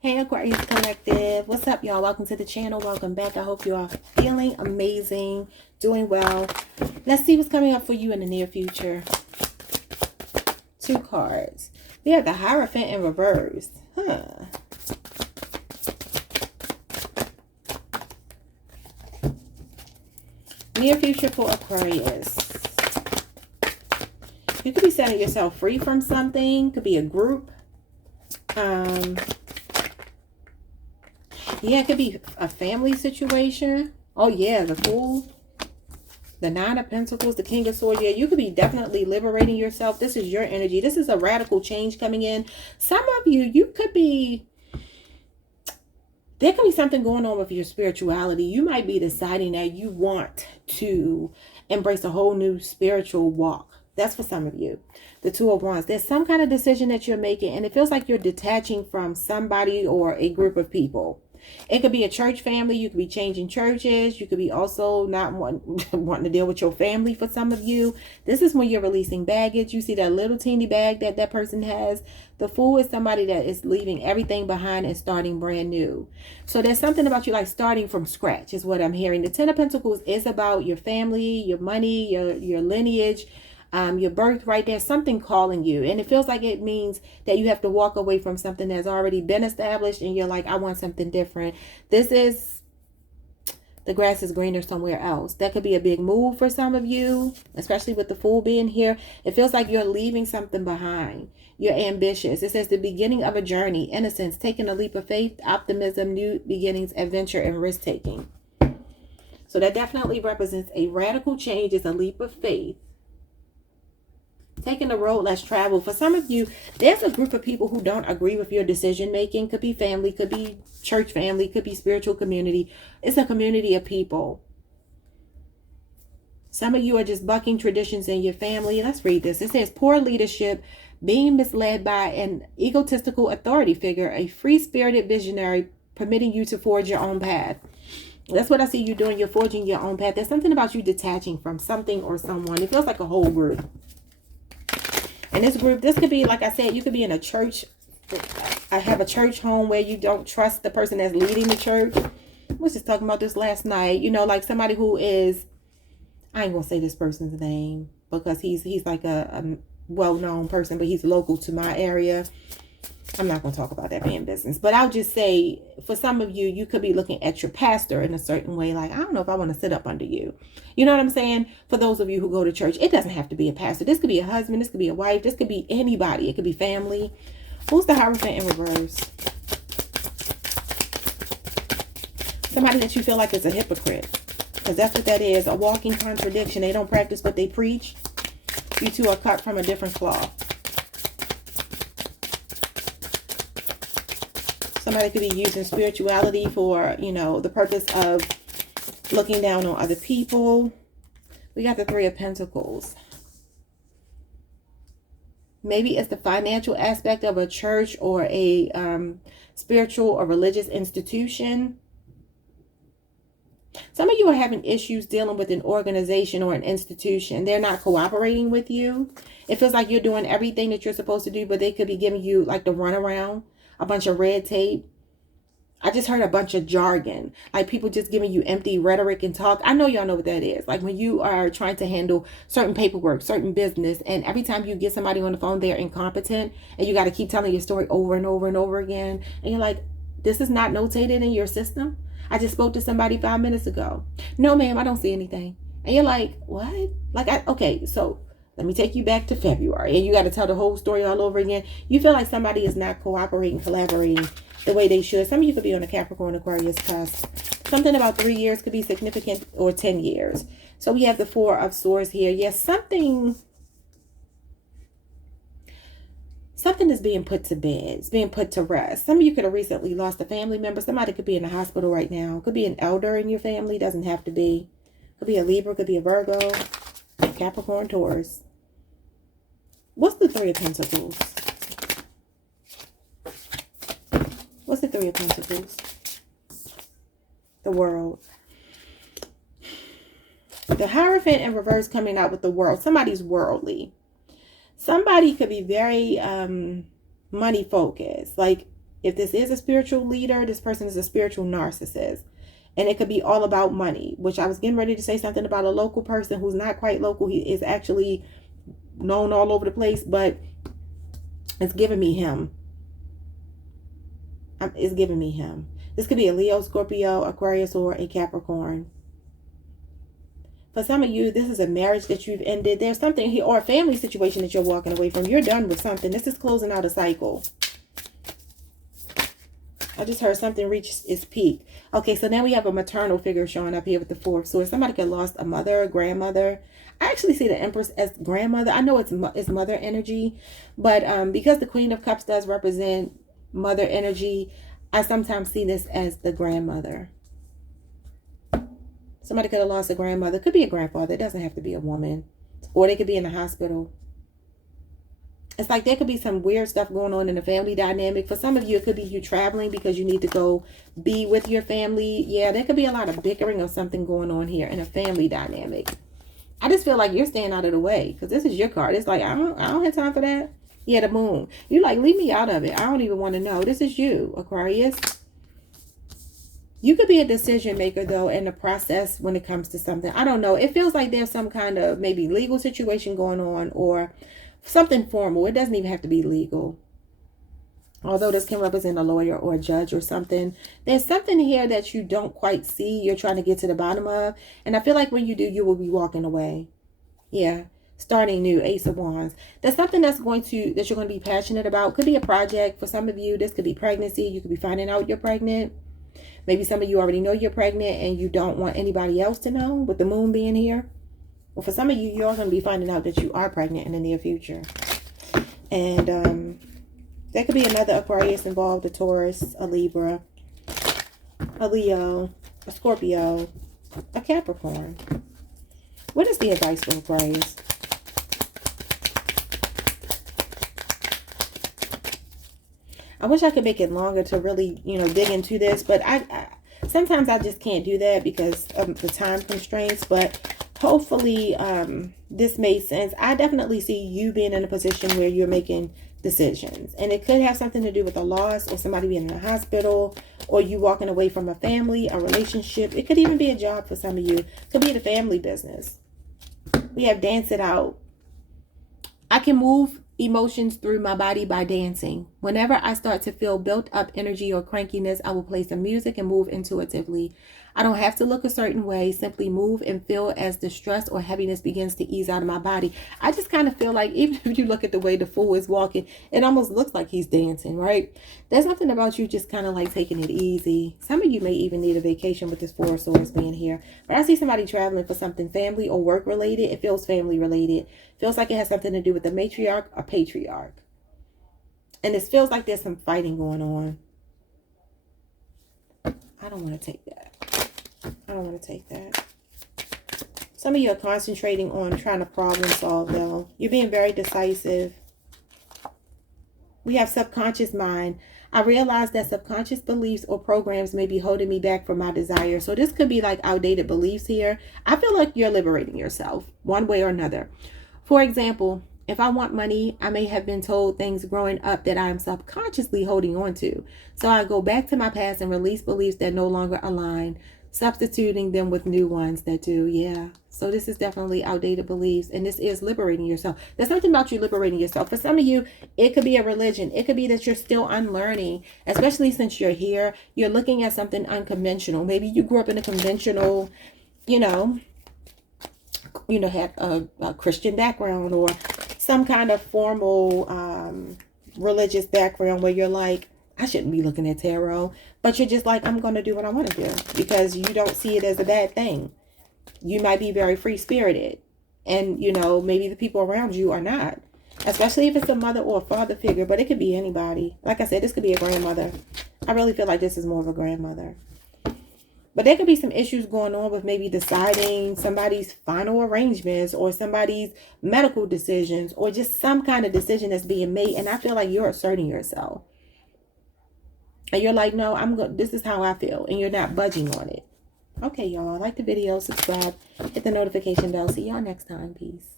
Hey Aquarius Collective, what's up y'all? Welcome to the channel. Welcome back. I hope you are feeling amazing, doing well. Let's see what's coming up for you in the near future. Two cards. We have the Hierophant in reverse. Near future for Aquarius. You could be setting yourself free from something. Could be a group. Yeah, it could be a family situation. Oh, yeah, the Fool. The Nine of Pentacles, the King of Swords. Yeah, you could be definitely liberating yourself. This is your energy. This is a radical change coming in. Some of you, there could be something going on with your spirituality. You might be deciding that you want to embrace a whole new spiritual walk. That's for some of you. The Two of Wands. There's some kind of decision that you're making, and it feels like you're detaching from somebody or a group of people. It could be a church family. You could be changing churches. You could be also not wanting to deal with your family for some of you. This is when you're releasing baggage. You see that little teeny bag that that person has. The Fool is somebody that is leaving everything behind and starting brand new. So there's something about you like starting from scratch is what I'm hearing. The Ten of Pentacles is about your family, your money, your lineage, your birthright. There's something calling you, and it feels like it means that you have to walk away from something that's already been established, and you're like, I want something different. This is the grass is greener somewhere else. That could be a big move for some of you, especially with the Fool being here. It feels like you're leaving something behind. You're ambitious. It says the beginning of a journey, innocence, taking a leap of faith, optimism, new beginnings, adventure, and risk taking. So that definitely represents a radical change. It's a leap of faith. Taking the road less traveled. For some of you, there's a group of people who don't agree with your decision making. Could be family, could be church family, could be spiritual community. It's a community of people. Some of you are just bucking traditions in your family. Let's read this. It says poor leadership, being misled by an egotistical authority figure, a free-spirited visionary permitting you to forge your own path. That's what I see you doing. You're forging your own path. There's something about you detaching from something or someone. It feels like a whole group. And this group, this could be, like I said, you could be in a church. I have a church home where you don't trust the person that's leading the church. I was just talking about this last night. You know, like somebody who is, I ain't going to say this person's name because he's like a well-known person, but he's local to my area. I'm not going to talk about that man business. But I'll just say, for some of you, you could be looking at your pastor in a certain way. Like, I don't know if I want to sit up under you. You know what I'm saying? For those of you who go to church, it doesn't have to be a pastor. This could be a husband. This could be a wife. This could be anybody. It could be family. Who's the Hierophant in reverse? Somebody that you feel like is a hypocrite. Because that's what that is. A walking contradiction. They don't practice what they preach. You two are cut from a different cloth. Somebody could be using spirituality for, you know, the purpose of looking down on other people. We got the Three of Pentacles. Maybe it's the financial aspect of a church or a spiritual or religious institution. Some of you are having issues dealing with an organization or an institution. They're not cooperating with you. It feels like you're doing everything that you're supposed to do, but they could be giving you like the runaround. A bunch of red tape. I just heard a bunch of jargon. Like people just giving you empty rhetoric and talk. I know y'all know what that is. Like when you are trying to handle certain paperwork, certain business, and every time you get somebody on the phone, they're incompetent. And you got to keep telling your story over and over and over again. And you're like, this is not notated in your system. I just spoke to somebody 5 minutes ago. No, ma'am, I don't see anything. And you're like, what? Like, okay, so let me take you back to February. And you got to tell the whole story all over again. You feel like somebody is not cooperating, collaborating the way they should. Some of you could be on a Capricorn, Aquarius cusp. Something about 3 years could be significant, or 10 years. So we have the Four of Swords here. Yes, something is being put to bed. It's being put to rest. Some of you could have recently lost a family member. Somebody could be in the hospital right now. Could be an elder in your family. Doesn't have to be. Could be a Libra. Could be a Virgo. Capricorn, Taurus. What's the Three of Pentacles? What's the Three of Pentacles? The World. The Hierophant in reverse coming out with the World. Somebody's worldly. Somebody could be very money focused. Like If this is a spiritual leader, this person is a spiritual narcissist. And it could be all about money, which I was getting ready to say something about a local person who's not quite local. He is actually known all over the place, but it's giving me him. It's giving me him. This could be a Leo, Scorpio, Aquarius, or a Capricorn. For some of you, this is a marriage that you've ended. There's something here, or a family situation that you're walking away from. You're done with something. This is closing out a cycle. I just heard something reach its peak. Okay, so now we have a maternal figure showing up here with the Fourth. So if somebody could have lost a mother, a grandmother. I actually see the Empress as grandmother. I know it's mother energy, but because the Queen of Cups does represent mother energy, I sometimes see this as the grandmother. Somebody could have lost a grandmother. Could be a grandfather. It doesn't have to be a woman. Or they could be in the hospital. It's like there could be some weird stuff going on in the family dynamic. For some of you, it could be you traveling because you need to go be with your family. Yeah, there could be a lot of bickering or something going on here in a family dynamic. I just feel like you're staying out of the way because this is your card. It's like, I don't have time for that. Yeah, the moon. You're like, leave me out of it. I don't even want to know. This is you, Aquarius. You could be a decision maker, though, in the process when it comes to something. I don't know. It feels like there's some kind of maybe legal situation going on or something formal. It doesn't even have to be legal. Although this can represent a lawyer or a judge or something. There's something here that you don't quite see. You're trying to get to the bottom of. And I feel like when you do, you will be walking away. Yeah. Starting new, Ace of Wands. There's something that you're going to be passionate about. Could be a project. For some of you, this could be pregnancy. You could be finding out you're pregnant. Maybe some of you already know you're pregnant and you don't want anybody else to know with the moon being here. Well, for some of you, you're going to be finding out that you are pregnant in the near future. And there could be another Aquarius involved, a Taurus, a Libra, a Leo, a Scorpio, a Capricorn. What is the advice for Aquarius? I wish I could make it longer to really, dig into this, but I sometimes I just can't do that because of the time constraints, but hopefully this made sense. I definitely see you being in a position where you're making decisions, and it could have something to do with a loss or somebody being in the hospital or you walking away from a family, a relationship. It could even be a job for some of you. It could be the family business. We have dance it out. I can move emotions through my body by dancing. Whenever I start to feel built up energy or crankiness, I will play some music and move intuitively. I don't have to look a certain way, simply move and feel as the stress or heaviness begins to ease out of my body. I just kind of feel like even if you look at the way the fool is walking, it almost looks like he's dancing, right? There's something about you just kind of like taking it easy. Some of you may even need a vacation with this Four of Swords being here. But I see somebody traveling for something family or work related. It feels family related. It feels like it has something to do with the matriarch or patriarch. And it feels like there's some fighting going on. I don't want to take that. I don't want to take that. Some of you are concentrating on trying to problem solve, though. You're being very decisive. We have subconscious mind. I realize that subconscious beliefs or programs may be holding me back from my desire. So this could be like outdated beliefs here. I feel like you're liberating yourself one way or another. For example, if I want money, I may have been told things growing up that I'm subconsciously holding on to. So I go back to my past and release beliefs that no longer align, substituting them with new ones that do. Yeah. So this is definitely outdated beliefs, and this is liberating yourself. There's something about you liberating yourself. For some of you, it could be a religion. It could be that you're still unlearning, especially since you're here. You're looking at something unconventional. Maybe you grew up in a conventional, had a Christian background or some kind of formal religious background where you're like, I shouldn't be looking at tarot, but you're just like, I'm going to do what I want to do because you don't see it as a bad thing. You might be very free-spirited and, maybe the people around you are not, especially if it's a mother or a father figure, but it could be anybody. Like I said, this could be a grandmother. I really feel like this is more of a grandmother. But there could be some issues going on with maybe deciding somebody's final arrangements or somebody's medical decisions or just some kind of decision that's being made. And I feel like you're asserting yourself. And you're like, no, this is how I feel. And you're not budging on it. Okay, y'all. Like the video, subscribe, hit the notification bell. See y'all next time. Peace.